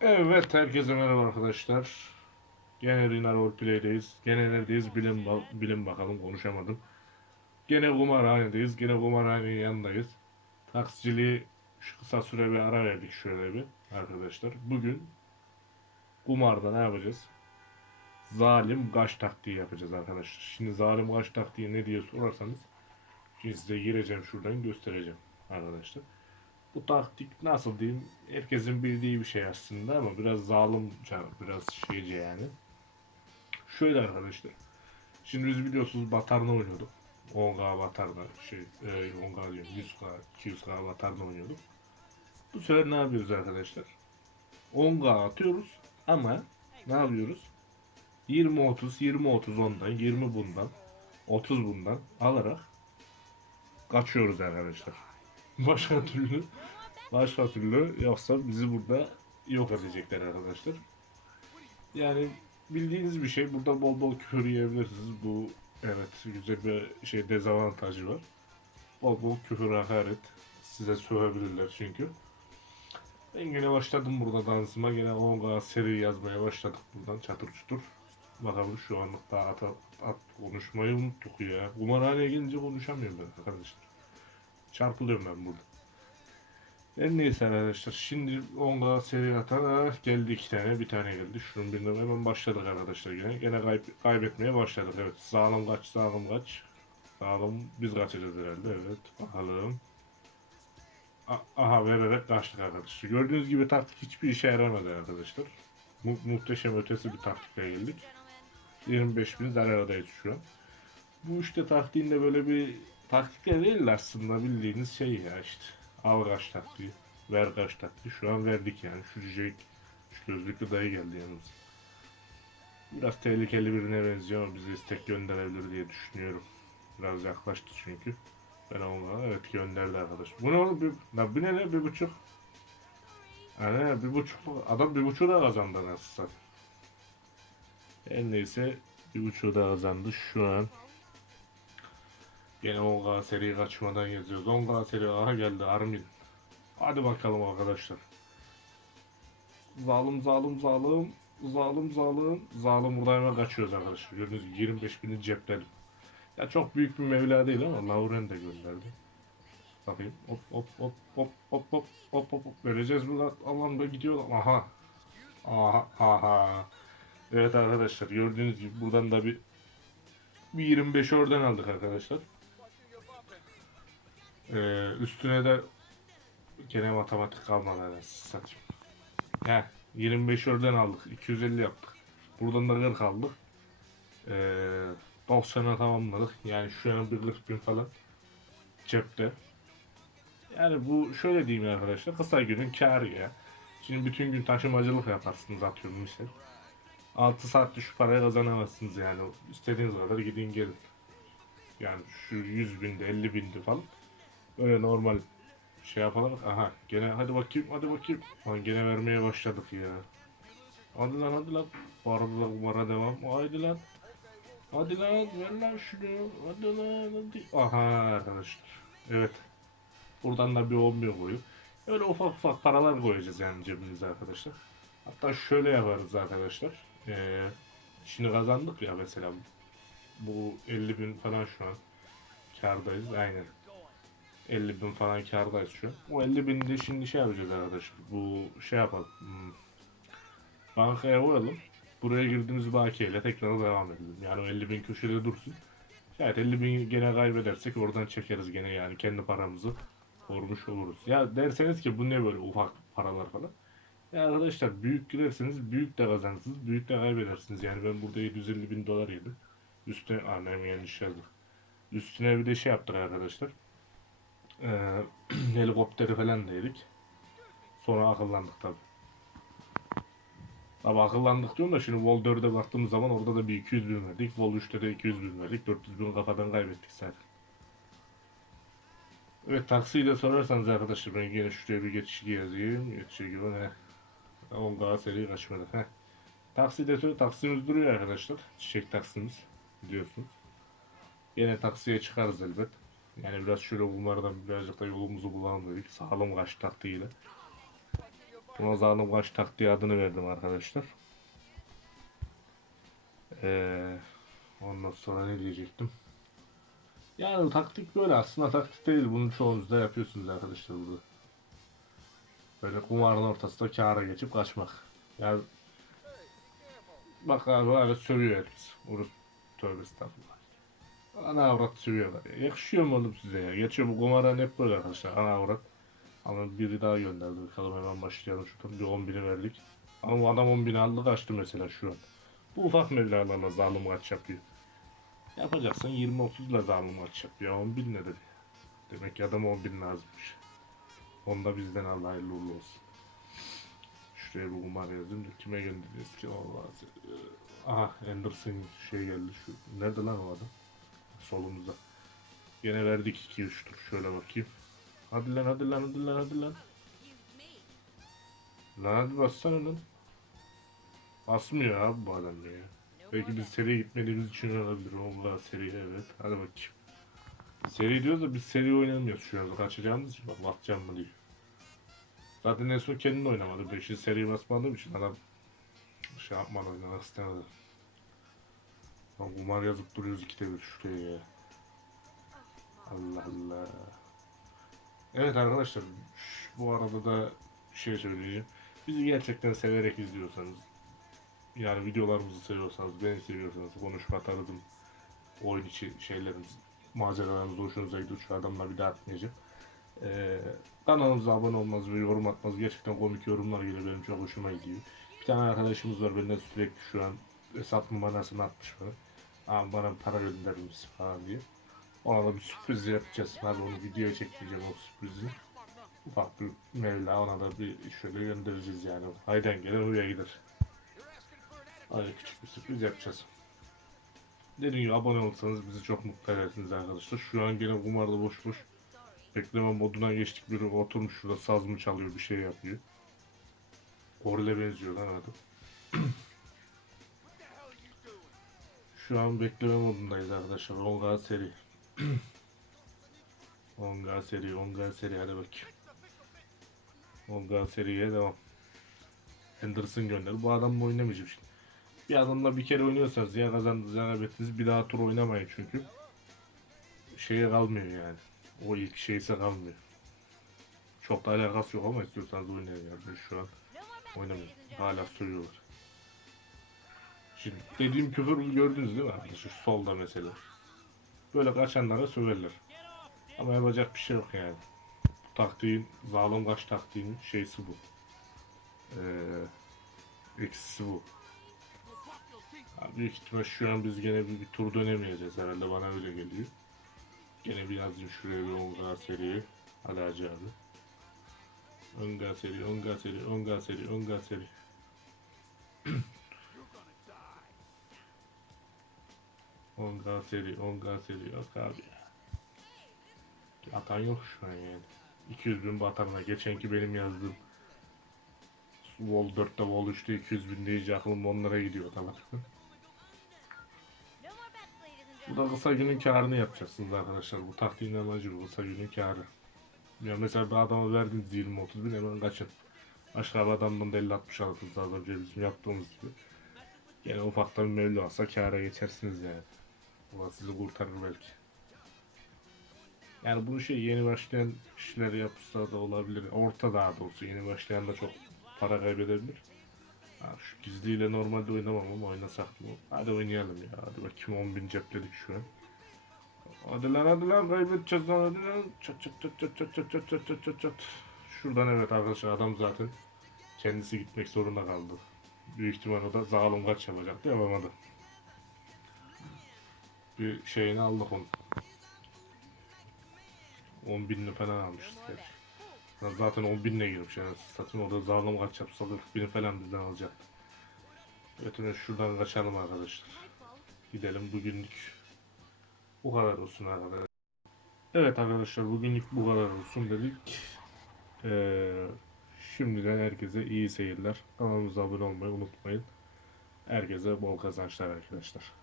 Evet, herkese merhaba arkadaşlar. Gene Rina Roleplay'deyiz. Gene neredeyiz? Bilin, ba- bilin bakalım, konuşamadım. Gene kumarhanedeyiz. Gene kumarhanenin yanındayız. Taksiciliği şu kısa süre bir ara verdik şöyle bir arkadaşlar. Bugün kumarda ne yapacağız? Zalim kaç taktiği yapacağız arkadaşlar. Şimdi zalim kaç taktiği ne diye sorarsanız şimdi size gireceğim şuradan göstereceğim arkadaşlar. Bu taktik nasıl diyeyim? Herkesin bildiği bir şey aslında ama biraz zalimce, biraz şeyce yani. Şöyle arkadaşlar. Şimdi biz biliyorsunuz Batar'la oynuyorduk. 10K Batar'la şey, e, 10K diyorum 100K, 200K Batar'la oynuyorduk. Bu sefer ne yapıyoruz arkadaşlar? 10K atıyoruz ama ne yapıyoruz? 20-30, 20-30 ondan, 20 bundan, 30 bundan alarak kaçıyoruz arkadaşlar. Başka türlü başka türlü yoksa bizi burada yok edecekler arkadaşlar. Yani bildiğiniz bir şey. Burada bol bol küfür yiyebilirsiniz. Bu evet güzel bir şey dezavantajı var. Bol bol küfür hakaret size sövebilirler çünkü. Ben yine başladım burada dansıma. Yine 10K seri yazmaya başladık buradan çatır çutur. Bakalım şu anlık daha at, at, at konuşmayı unuttuk ya. Kumarhaneye gelince konuşamıyorum ben arkadaşlar. Çarpılıyorum ben burada. Her neyse arkadaşlar şimdi 10 seri atan ah, geldi iki tane bir tane geldi şunun birine hemen başladık arkadaşlar yine gene kayb kaybetmeye başladık evet. Sağlam kaç sağlam kaç. Sağlam biz kaçacağız herhalde evet. Bakalım. A- aha vererek kaçtık arkadaşlar. Gördüğünüz gibi taktik hiçbir işe yaramadı arkadaşlar. Mu muhteşem ötesi bir taktikle geldik. 25 bin zarardayız şu an. Bu işte taktiğinde böyle bir taktikler değil aslında bildiğiniz şey ya işte Al kaç taktiği, ver kaç taktiği. Şu an verdik yani. Şu cüce, şu gözlüklü dayı geldi yanımıza. Biraz tehlikeli birine benziyor ama bize istek gönderebilir diye düşünüyorum. Biraz yaklaştı çünkü. Ben ona evet gönderdi arkadaş. Bu ne oğlum? Bir, la bu ne ne? Bir buçuk. Yani bir buçuk. Adam bir buçuğu da kazandı nasıl satayım. Her neyse bir buçuğu da kazandı şu an. Yine 10K seri kaçmadan yazıyoruz. 10K seri aha geldi Armin. Hadi bakalım arkadaşlar. Zalim zalim zalim. Zalim zalim. Zalim burada hemen kaçıyoruz arkadaşlar. Gördüğünüz gibi 25 bini cepledim. Ya çok büyük bir mevla değil ama Lauren de gönderdi. Bakayım. Hop hop hop hop hop hop hop hop hop. Vereceğiz mi lan? Allah'ım da gidiyor. Aha. Aha aha. Evet arkadaşlar gördüğünüz gibi buradan da bir bir 25 oradan aldık arkadaşlar. Ee, üstüne de gene matematik kalmadı herhalde satayım. Heh, 25 oradan aldık. 250 yaptık. Buradan da 40 aldık. Ee, 90'a tamamladık. Yani şu an bir 40 bin falan cepte. Yani bu şöyle diyeyim arkadaşlar. Kısa günün kârı ya. Şimdi bütün gün taşımacılık yaparsınız atıyorum misal. 6 saatte şu parayı kazanamazsınız yani. İstediğiniz kadar gidin gelin. Yani şu 100 bindi 50 bindi falan. Öyle normal şey yapalım. Aha gene hadi bakayım hadi bakayım. Lan gene vermeye başladık ya. Hadi lan hadi lan. Bu arada da kumara devam. Haydi lan. Hadi lan ver lan şunu. Hadi lan hadi. Aha arkadaşlar. Evet. Buradan da bir 10 bin koyup. Öyle ufak ufak paralar koyacağız yani cebimize arkadaşlar. Hatta şöyle yaparız arkadaşlar. Ee, şimdi kazandık ya mesela. Bu 50 bin falan şu an. Kardayız aynen. 50 bin falan kardayız şu. O 50 bin de şimdi şey yapacağız arkadaşlar. Bu şey yapalım. Hmm. Bankaya koyalım. Buraya girdiğimiz bakiyeyle tekrar devam edelim. Yani o 50 bin köşede dursun. Şayet 50 bin gene kaybedersek oradan çekeriz gene yani kendi paramızı korumuş oluruz. Ya derseniz ki bu ne böyle ufak paralar falan. Ya arkadaşlar büyük girerseniz büyük de kazanırsınız, büyük de kaybedersiniz. Yani ben burada 750 bin dolar yedim. Üstüne annem yanlış yazdık. Üstüne bir de şey yaptık arkadaşlar. Ee, helikopteri falan da yedik. Sonra akıllandık tabi. Tabi akıllandık diyorum da şimdi Vol 4'e baktığımız zaman orada da bir 200 bin verdik. Vol 3'te de 200 bin verdik. 400 bin kafadan kaybettik zaten. Evet taksiyi de sorarsanız arkadaşlar ben yine şuraya bir geçici yazayım. Geçici gibi ne? 10 daha seri kaçmadı. Heh. Taksi de taksimiz duruyor arkadaşlar. Çiçek taksimiz biliyorsunuz. Yine taksiye çıkarız elbet. Yani biraz şöyle umarım birazcık da yolumuzu bulalım dedik. Sağlam kaç taktiğiyle. Buna zalim kaç taktiği adını verdim arkadaşlar. Ee, ondan sonra ne diyecektim? Yani taktik böyle aslında taktik değil. Bunu çoğunuz da yapıyorsunuz arkadaşlar burada. Böyle kumarın ortasında kâra geçip kaçmak. Yani bak abi öyle sövüyor herkes. Urus tövbe estağfurullah. Ana avrat sövüyorlar. Ya. Yakışıyor mu oğlum size ya? Geçiyor bu kumarhan hep böyle arkadaşlar. Ana avrat. Ama biri daha gönderdi. Bakalım hemen başlayalım şuradan. Bir 10 bini verdik. Ama bu adam 10 bin aldı kaçtı mesela şu an. Bu ufak meblağlarla zalim kaç yapıyor. Yapacaksın 20-30 ile zalim maç yap ya 10 bin nedir? Demek ki adam 10 bin lazımmış. Onda bizden Allah hayırlı olsun. Şuraya bir kumar yazayım da kime göndereceğiz ki Allah Aha Anderson şey geldi şu. Nerede lan o adam? Solumuzda. Yine verdik 2-3 tur şöyle bakayım. Hadi lan hadi lan hadi lan hadi lan. Lan hadi bassana lan. Basmıyor abi bu adam ya. Belki biz seriye gitmediğimiz için olabilir. Onlar seri evet. Hadi bakayım. Seri diyoruz da biz seri oynamıyoruz şu an. Kaçacağımız için bak bakacağım mı diyor. Zaten en son kendin oynamadı. Beşi seri basmadığım için adam şey yapmadı oynamak istemedi. Lan kumar yazıp duruyoruz ikide bir şuraya ya. Allah Allah. Evet arkadaşlar bu arada da şey söyleyeceğim. Bizi gerçekten severek izliyorsanız yani videolarımızı seviyorsanız, beni seviyorsanız, konuşma tarzım, oyun içi şeylerimiz, maceralarımız hoşunuza gidiyor. Şu adamla bir daha atmayacağım. Ee, kanalımıza abone olmanız ve yorum atmanız gerçekten komik yorumlar geliyor. Benim çok hoşuma gidiyor. Bir tane arkadaşımız var benden sürekli şu an hesap numarasını atmış bana. Abi bana para misin falan diye. Ona da bir sürpriz yapacağız. Hadi onu videoya çekmeyeceğim o sürprizi. Ufak bir mevla ona da bir şöyle göndereceğiz yani. Hayden gelir huya gider. Öyle küçük bir sürpriz yapacağız. Dediğim gibi abone olsanız bizi çok mutlu edersiniz arkadaşlar. Şu an gene kumarda boş boş bekleme moduna geçtik. Biri oturmuş şurada saz mı çalıyor bir şey yapıyor. Gorile benziyor lan adam. Şu an bekleme modundayız arkadaşlar. Onga seri. Onga seri, Onga seri hadi bakayım. Onga seriye devam. Henderson gönder. Bu adam mı oynamayacak şimdi? Bir adamla bir kere oynuyorsanız ya kazandınız ya kaybettiniz bir daha tur oynamayın çünkü. Şeye kalmıyor yani. O ilk şeyse kalmıyor. Çok da alakası yok ama istiyorsanız oynayın yani. Şu an oynamıyorum. Hala sürüyorlar. Şimdi dediğim küfür gördünüz değil mi arkadaşlar? Solda mesela. Böyle kaçanlara söverler. Ama yapacak bir şey yok yani. Bu taktiğin, zalim kaç taktiğinin şeysi bu. Ee, eksisi bu. Abi büyük ihtimal şu an biz gene bir, bir tur dönemeyeceğiz herhalde bana öyle geliyor. Gene bir yazayım şuraya bir Onga seri. Hadi Hacı abi. Onga seri, Onga seri, Onga seri, Onga seri. Onga seri, Onga seri yok abi. Atan yok şu an yani. 200 bin batarına geçenki benim yazdığım Wall 4'te Wall 3'te 200 bin deyince aklım onlara gidiyor otomatikman. Bu da kısa günün karını yapacaksınız arkadaşlar. Bu taktiğin amacı bu kısa günün karı. Ya mesela bir adama verdiniz 20-30 bin hemen kaçın. Başka bir adamdan da 50-60 alırsınız az önce bizim yaptığımız gibi. Yine ufaktan bir mevli olsa kâra geçersiniz yani. Da sizi kurtarır belki. Yani bu şey yeni başlayan kişiler yapsa da olabilir. Orta daha doğrusu yeni başlayan da çok para kaybedebilir. Ha, şu gizliyle normalde oynamam ama oynasak mı? Hadi oynayalım ya. Hadi bakayım 10 bin cepledik şu an. Hadi lan hadi lan kaybedeceğiz lan hadi lan. Çat çat çat çat çat çat çat çat çat çat çat. Şuradan evet arkadaşlar adam zaten kendisi gitmek zorunda kaldı. Büyük ihtimal o da zalim kaç yapacaktı yapamadı. Bir şeyini aldık onu. 10 binini falan almışız gerçi. Ya Zaten 10 binle girmiş yani satın orada zalim kaç yapsa 40 bini falan bizden alacak. Evet şuradan kaçalım arkadaşlar. Gidelim bugünlük bu kadar olsun arkadaşlar. Evet arkadaşlar bugünlük bu kadar olsun dedik. Ee, şimdiden herkese iyi seyirler. Kanalımıza abone olmayı unutmayın. Herkese bol kazançlar arkadaşlar.